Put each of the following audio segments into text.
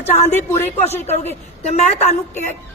ਬਚਾਉਣ ਦੀ ਪੂਰੀ ਕੋਸ਼ਿਸ਼ ਕਰੂਗੀ ਤੇ ਮੈਂ ਤੁਹਾਨੂੰ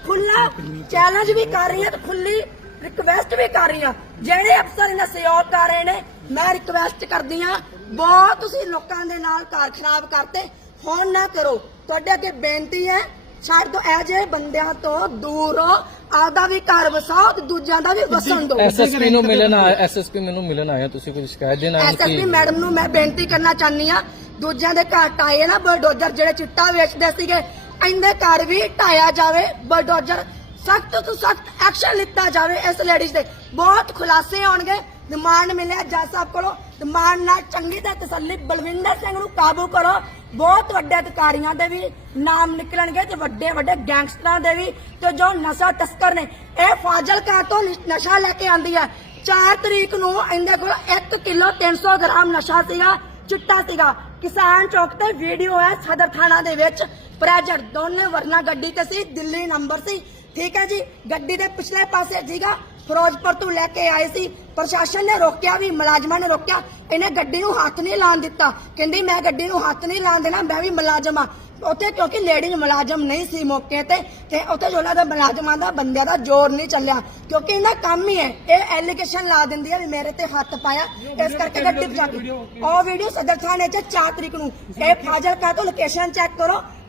ਖੁੱਲਾ ਚੈਲੰਜ ਵੀ ਕਰ ਰਹੀ ਹਾਂ ਤੇ ਖੁੱਲੀ ਰਿਕਵੈਸਟ ਵੀ ਕਰ ਰਹੀ ਹਾਂ। ਜਿਹੜੇ ਅਫਸਰ ਇਹਨਾਂ ਸਹਿਯੋਗ ਕਰ ਰਹੇ ਨੇ, ਮੈਂ ਰਿਕਵੈਸਟ ਕਰਦੀ ਹਾਂ, ਬਹੁਤ ਤੁਸੀਂ ਲੋਕਾਂ ਦੇ ਨਾਲ ਕਾਰ ਖਰਾਬ ਕਰਤੇ, ਹੁਣ ਨਾ ਕਰੋ। ਤੁਹਾਡੇ ਅੱਗੇ ਬੇਨਤੀ ਹੈ ਛੱਡ ਦੋ ਇਹ ਜਿਹੇ ਬੰਦਿਆਂ ਤੋਂ ਦੂਰ ਹੋ ਆਪਦਾ ਵੀ ਘਰ ਵਸਾਓ ਤੇ ਦੂਜਿਆਂ ਦਾ ਵੀ ਵਸਣ ਦਿਓ ਐਸਐਸਪੀ ਨੂੰ ਮਿਲਣ ਆਇਆ ਐਸਐਸਪੀ ਮੈਨੂੰ ਮਿਲਣ ਆਇਆ ਤੁਸੀਂ ਕੋਈ ਸ਼ਿਕਾਇਤ ਦੇਣ ਐਸਐਸਪੀ ਮੈਡਮ ਨੂੰ ਮੈਂ ਬੇਨਤੀ ਕਰਨਾ ਚਾਹਨੀ ਆ ਦੂਜਿਆਂ ਦੇ ਘਰ ਟਾਏ ਨਾ ਬਲਡੋਜ਼ਰ ਜਿਹੜੇ ਚਿੱਟਾ ਵੇਚਦੇ ਸੀਗੇ ਇਹਦੇ ਘਰ ਵੀ ਢਾਇਆ ਜਾਵੇ ਬਲਡੋਜ਼ਰ ਸਖਤ ਤੋਂ ਸਖਤ ਐਕਸ਼ਨ ਲਿੱਤਾ ਜਾਵੇ ਇਸ ਲੇਡੀਜ਼ ਤੇ ਬਹੁਤ ਖੁਲਾਸੇ ਆਉਣਗੇ ਡਿਮਾਂਡ ਮਿਲਿਆ ਜੱਜ ਸਾਹਿਬ ਕੋਲੋਂ। ਡਿਮਾਂਡ ਨਾਲ ਚੰਗੀ ਤਰ੍ਹਾਂ ਤਸੱਲੀ ਬਲਵਿੰਦਰ ਸਿੰਘ ਨੂੰ ਕਾਬੂ ਕਰੋ। ਬਹੁਤ ਵੱਡੇ ਅਧਿਕਾਰੀਆਂ ਦੇ ਵੀ ਨਾਮ ਨਿਕਲਣਗੇ ਤੇ ਵੱਡੇ ਵੱਡੇ ਗੈਂਗਸਟਰਾਂ ਦੇ ਵੀ ਤੇ ਜੋ ਨਸ਼ਾ ਤਸਕਰ ਨੇ, ਇਹ ਫਾਜ਼ਿਲਕਾ ਤੋਂ ਨਸ਼ਾ ਲੈ ਕੇ ਆਂਦੀ ਹੈ। 4 ਤਰੀਕ ਨੂੰ ਇਹਦੇ ਕੋਲ 1 ਕਿਲੋ 300 ਗ੍ਰਾਮ ਨਸ਼ਾ ਸੀਗਾ, ਚਿੱਟਾ ਸੀਗਾ। ਕਿਸਾਨ ਚੌਕ ਤੇ ਵੀਡੀਓ ਹੈ ਸਦਰ ਥਾਣਾ ਦੇ ਵਿੱਚ। ਪ੍ਰੈਜਰ ਦੋਨੇ ਵਰਨਾ ਗੱਡੀ ਤੇ ਸੀ, ਦਿੱਲੀ ਨੰਬਰ ਸੀ। ਠੀਕ ਹੈ ਜੀ ਗੱਡੀ ਦੇ ਪਿਛਲੇ ਪਾਸੇ ਸੀਗਾ ਫਿਰੋਜ਼ਪੁਰ ਤੋਂ ਲੈ ਕੇ ਆਏ ਸੀ। ਪ੍ਰਸ਼ਾਸਨ ਨੇ ਰੋਕਿਆ ਵੀ ਮੁਲਾਜ਼ਮਾਂ ਨੇ ਰੋਕਿਆ। ਇਹਨੇ ਗੱਡੀ ਨੂੰ ਹੱਥ ਨਹੀਂ ਲਾਣ ਦਿੱਤਾ। ਕਹਿੰਦੀ ਮੈਂ ਗੱਡੀ ਨੂੰ ਹੱਥ ਨਹੀਂ ਲਾਣ ਦੇਣਾ ਮੈਂ ਵੀ ਮੁਲਾਜ਼ਮ ਆ ਉੱਥੇ ਕਿਉਂਕਿ ਲੇਡੀ ਮੁਲਾਜ਼ਮ ਨਹੀਂ ਸੀ ਮੌਕੇ ਤੇ ਤੇ ਉੱਥੇ ਜੋ ਉਹਨਾਂ ਦਾ ਮੁਲਾਜ਼ਮਾਂ ਦਾ ਬੰਦਿਆਂ ਦਾ ਜ਼ੋਰ ਨਹੀਂ ਚੱਲਿਆ। ਕਿਉਂਕਿ ਇਹਨਾਂ ਕੰਮ ਹੀ ਹੈ। ਇਹ ਐਲੀਗੇਸ਼ਨ ਲਾ ਦਿੰਦੀ ਹੈ ਵੀ ਮੇਰੇ ਤੇ ਹੱਥ ਪਾਇਆ। ਇਸ ਕਰਕੇ ਗੱਡੀ ਕੇ ਉਹ ਵੀਡੀਓ ਸਦਰ ਥਾਣੇ 'ਚ 4 ਤਰੀਕ ਨੂੰ। ਇਹ ਫਾਜ਼ਿਲਕਾ ਤੋਂ ਲੋਕੇਸ਼ਨ ਚੈੱਕ ਕਰੋ।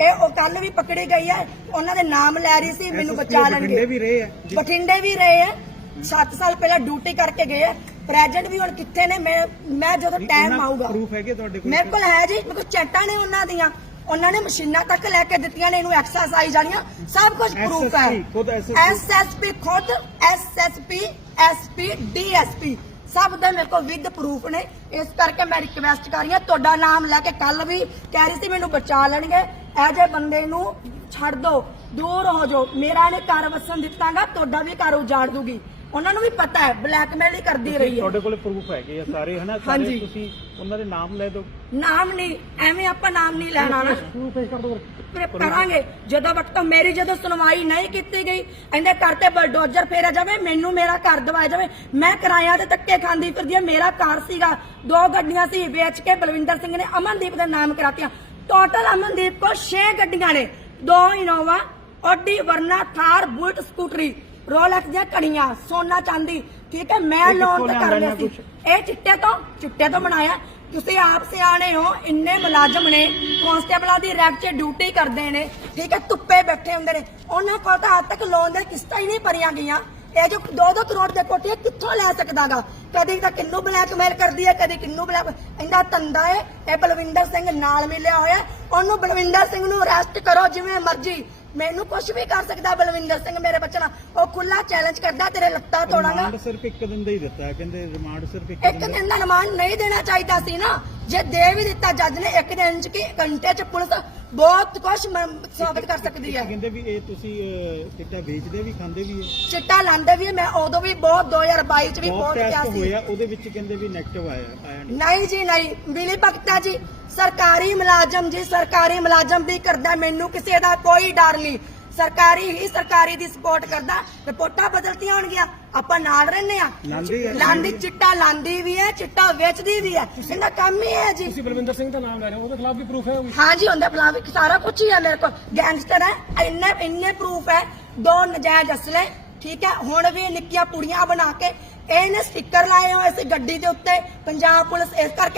ਇਹ ਉਹ ਕੱਲ ਵੀ ਪਕੜੀ ਗਈ ਹੈ। ਉਹਨਾਂ ਦੇ ਨਾਮ ਲੈ ਰਹੀ ਸੀ ਮੈਨੂੰ ਬਚਾ ਬਠਿੰਡੇ ਲੈਣਗੇ ਵੀ ਰਹੇ ਆ ਬਠਿੰਡੇ ਵੀ ਰਹੇ ਆ 7 ਸਾਲ ਪਹਿਲਾਂ ਡਿਊਟੀ ਕਰਕੇ ਗਏ ਆ ਪ੍ਰੈਜ਼ੈਂਟ ਵੀ ਹੁਣ ਕਿੱਥੇ ਨੇ ਮੈਂ ਮੈਂ ਜਦੋਂ ਟਾਈਮ ਆਊਗਾ। ਪ੍ਰੂਫ ਹੈਗੇ ਤੁਹਾਡੇ ਕੋਲ ਮੇਰੇ ਕੋਲ ਹੈ ਜੀ ਮੇਰੇ ਕੋਲ ਚੈਟਾਂ ਨੇ ਉਹਨਾਂ ਦੀਆਂ। ਉਹਨਾਂ ਨੇ ਮਸ਼ੀਨਾਂ ਤੱਕ ਲੈ ਕੇ ਦਿੱਤੀਆਂ ਨੇ ਇਹਨੂੰ ਐਕਸਰਸਾਈਜ਼ ਵਾਲੀਆਂ। ਸਭ ਕੁਝ ਪ੍ਰੂਫ ਹੈ। ਐਸਐਸਪੀ ਖੁਦ ਐਸਐਸਪੀ ਐਸਪੀ ਡੀਐਸਪੀ ਸਭ ਦੇ ਮੇਰੇ ਕੋਲ ਵਿਦ ਪ੍ਰੂਫ ਨੇ। ਇਸ ਕਰਕੇ ਮੈਂ ਰਿਕਵੈਸਟ ਕਰ ਰਹੀ ਹਾਂ ਤੁਹਾਡਾ ਨਾਮ ਲੈ ਕੇ ਕੱਲ ਵੀ ਕਹਿ ਰਹੀ ਸੀ ਮੈਨੂੰ ਬਚਾ ਲੈਣਗੇ। ਇਹ ਜੇ ਬੰਦੇ ਨੂੰ ਛੱਡ ਦੋ ਦੂਰ ਹੋ ਜਾਓ। ਮੇਰਾ ਨੇ ਘਰ ਵਸਣ ਦਿੱਤਾਗਾ ਤੁਹਾਡਾ ਵੀ ਘਰ ਉਜਾੜ ਦੂਗੀ। ਉਹਨਾਂ ਨੂੰ ਵੀ ਪਤਾ ਹੈ ਬਲੈਕਮੇਲ ਹੀ ਕਰਦੀ ਰਹੀ ਹੈ। ਤੁਹਾਡੇ ਕੋਲ ਪ੍ਰੂਫ ਹੈਗੇ ਆ ਸਾਰੇ ਹਨਾ? ਹਾਂਜੀ। ਸਾਰੇ ਤੁਸੀਂ ਉਹਨਾਂ ਦੇ ਨਾਮ ਲੈ ਦਿਓ। ਨਾਮ ਨਹੀਂ ਐਵੇਂ ਆਪਾਂ ਨਾਮ ਨਹੀਂ ਲੈਣਾ ਨਾ। ਫਿਰ। ਕਰਾਂਗੇ। ਜਦੋਂ ਵਕਤ ਮੇਰੀ ਜਦੋਂ ਸੁਣਵਾਈ ਨਹੀਂ ਕੀਤੀ ਗਈ ਇਹਦੇ ਘਰ ਤੇ ਬਲਡੋਜ਼ਰ ਫੇਰਿਆ ਜਾਵੇ ਮੈਨੂੰ ਮੇਰਾ ਘਰ ਦਵਾਇਆ ਜਾਵੇ। ਮੈਂ ਕਿਰਾਇਆ ਤੇ ਧੱਕੇ ਖਾਂਦੀ ਫਿਰਦੀ ਹਾਂ ਮੇਰਾ ਘਰ ਸੀਗਾ ਦੋ ਗੱਡੀਆਂ ਸੀ ਵੇਚ ਕੇ ਬਲਵਿੰਦਰ ਸਿੰਘ ਨੇ ਅਮਨਦੀਪ ਦੇ ਨਾਮ ਕਰਾਤੀਆਂ। ਟੋਟਲ ਅਮਨਦੀਪ ਕੋਲ 6 ਗੱਡੀਆਂ ਨੇ। ਦੋ Innova Audi Verna Thar Bullet Scooty Rolex ਦੀਆਂ ਕੜੀਆਂ ਸੋਨਾ ਚਾਂਦੀ। ਠੀਕ ਹੈ ਮੈਂ ਲੋਨ ਤੇ ਲਿਆਂਦਾ ਕਰ ਲਿਆ ਇਹਨਾਂ ਸੀ। ਇਹ ਚਿੱਟੇ ਤੋਂ ਚਿੱਟੇ ਤੋਂ ਬਣਾਇਆ। ਤੁਸੀਂ ਆਪ ਸਿਆਣੇ ਹੋ ਇੰਨੇ ਮੁਲਾਜ਼ਮ ਨੇ। ਕਾਂਸਟੇਬਲਾਂ ਦੀ ਰੈਕ 'ਚ ਡਿਊਟੀ ਕਰਦੇ ਨੇ। ਠੀਕ ਹੈ ਧੁੱਪੇ ਬੈਠੇ ਹੁੰਦੇ ਨੇ। ਉਹਨਾਂ ਕੋਲ ਤਾਂ ਅੱਜ ਤੱਕ ਲੋਨ ਦੇ ਕਿਸ਼ਤਾਂ ਹੀ ਨਹੀਂ ਭਰੀਆਂ ਗਈਆਂ। ਇਹ ਜੋ 2-2 ਕਰੋੜ ਦੇ ਕੋਠੇ ਕਿੱਥੋਂ ਲੈ ਸਕਦਾਗਾ? ਕਦੀ ਤਾਂ ਕਿੰਨੂੰ ਬਲੈਕਮੇਲ ਕਰਦੀ ਹੈ ਕਦੀ ਕਿੰਨੂੰ ਬਲੈਕ ਇਹਦਾ ਤੰਦਾ ਹੈ ਇਹ ਬਲਵਿੰਦਰ ਸਿੰਘ ਨਾਲ ਮਿਲਿਆ ਹੋਇਆ। ਉਹਨੂੰ ਬਲਵਿੰਦਰ ਸਿੰਘ ਨੂੰ ਅਰੈਸਟ ਕਰੋ ਜਿਵੇਂ ਮਰਜ਼ੀ। ਮੈਨੂੰ ਕੁਝ ਵੀ ਕਰ ਸਕਦਾ ਬਲਵਿੰਦਰ ਸਿੰਘ ਮੇਰੇ ਬੱਚੇ ਨਾਲ। ਉਹ ਖੁੱਲਾ ਚੈਲੰਜ ਕਰਦਾ ਤੇਰੇ ਲੱਤਾਂ ਤੋੜਾਂਗਾ। ਰਿਮਾਂਡ ਸਿਰਫ ਇੱਕ ਦਿਨ ਦਾ ਹੀ ਦਿੱਤਾ ਕਹਿੰਦੇ ਰਿਮਾਂਡ ਸਿਰਫ ਇੱਕ ਇੱਕ ਦਿਨ ਦਾ। ਦਿਨ ਦਾ ਰਿਮਾਂਡ ਨਹੀਂ ਦੇਣਾ ਚਾਹੀਦਾ ਸੀ ਨਾ। ਜੇ ਦੇ ਵੀ ਦਿੱਤਾ ਜੱਜ ਨੇ ਇੱਕ ਦਿਨ ਚ ਕਿ ਘੰਟੇ ਚ ਪੁਲਿਸ ਬਹੁਤ ਕੁਝ ਸਾਬਤ ਕਰ ਸਕਦੀ ਹੈ। ਕਹਿੰਦੇ ਵੀ ਇਹ ਤੁਸੀਂ ਚਿੱਟਾ ਵੇਚਦੇ ਵੀ ਖਾਂਦੇ ਵੀ ਹੈ ਚਿੱਟਾ ਲਾਂਦੇ ਵੀ ਮੈਂ ਉਦੋਂ ਵੀ ਬਹੁਤ 2022 ਚ ਵੀ ਬਹੁਤ ਕਿਹਾ ਸੀ। ਹੋਇਆ ਉਹਦੇ ਵਿੱਚ ਕਹਿੰਦੇ ਵੀ 네ਗੇਟਿਵ ਆਇਆ ਨਹੀਂ। ਜੀ ਨਹੀਂ। ਬਿਲੀ ਭਗਤਾ ਜੀ ਸਰਕਾਰੀ ਮੁਲਾਜ਼ਮ ਜੀ ਸਰਕਾਰੀ ਮੁਲਾਜ਼ਮ ਵੀ ਕਰਦਾ ਮੈਨੂੰ ਕਿਸੇ ਦਾ ਕੋਈ ਡਰ ਨਹੀਂ। ਸਰਕਾਰੀ ਹੀ ਸਰਕਾਰੀ ਦੀ ਸਪੋਰਟ ਕਰਦਾ। ਰਿਪੋਰਟਾਂ ਬਦਲਤੀਆਂ ਹੋਣਗੀਆਂ। ਆਪਾਂ ਨਾਲ ਰਹਿੰਦੇ ਆ ਲਾਂਦੀ ਹੈ। ਲਾਂਦੀ ਚਿੱਟਾ ਲਾਂਦੀ ਵੀ ਹੈ ਚਿੱਟਾ ਵੇਚਦੀ ਵੀ ਹੈ। ਇਹਦਾ ਕੰਮ ਹੀ ਹੈ ਜੀ। ਤੁਸੀਂ ਬਲਵਿੰਦਰ ਸਿੰਘ ਦਾ ਨਾਮ ਲੈ ਰਹੇ ਹੋ ਉਹਦੇ ਖਿਲਾਫ ਵੀ ਪ੍ਰੂਫ ਹੈ ਹਾਂਜੀ ਹੁੰਦਾ ਫਲਾਵੀ ਸਾਰਾ ਕੁਝ ਹੀ ਹੈ ਮੇਰੇ ਕੋਲ। ਗੈਂਗਸਟਰ ਹੈ ਇੰਨੇ ਇੰਨੇ ਪ੍ਰੂਫ ਹੈ। ਦੋ ਨਜਾਇਜ਼ ਅਸਲੇ ਠੀਕ ਹੈ। ਹੁਣ ਵੀ ਨਿੱਕੀਆਂ ਪੁੜੀਆਂ ਬਣਾ ਕੇ ਇਹਨੇ ਸਟicker ਲਾਏ ਹੋਏ ਸੀ ਗੱਡੀ ਦੇ ਉੱਤੇ। ਪੰਜਾਬ ਪੁਲਿਸ ਇਸ ਕਰਕੇ